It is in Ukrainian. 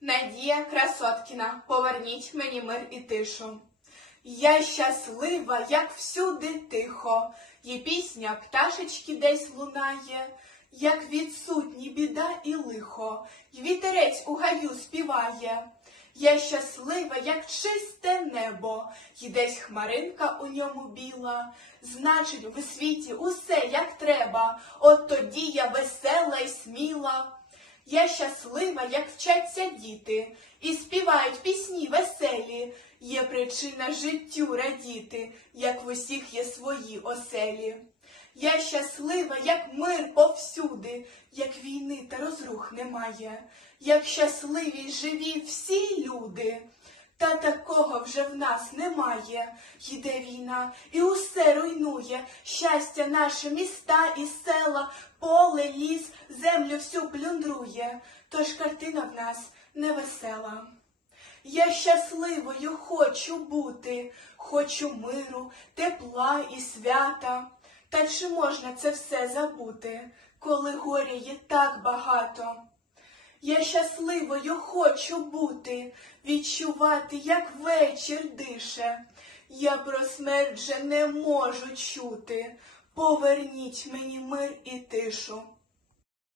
Надія Красоткіна, поверніть мені мир і тишу. Я щаслива, як всюди тихо, є пісня пташечки десь лунає, як відсутні біда і лихо, й вітерець у гаю співає. Я щаслива, як чисте небо, й десь хмаринка у ньому біла. Значить, в світі усе як треба, от тоді я весела й сміла. Я щаслива, як вчаться діти, і співають пісні веселі. Є причина життю радіти, як в усіх є свої оселі. Я щаслива, як мир повсюди, як війни та розрух немає, як щасливі живі всі. Та такого вже в нас немає. Йде війна і усе руйнує. Щастя наше, міста і села, поле, ліс, землю всю плюндрує. Тож картина в нас невесела. Я щасливою хочу бути, хочу миру, тепла і свята. Та чи можна це все забути, коли горя є так багато? Я щасливою хочу бути, відчувати, як вечір дише. Я про смерть вже не можу чути. Поверніть мені мир і тишу.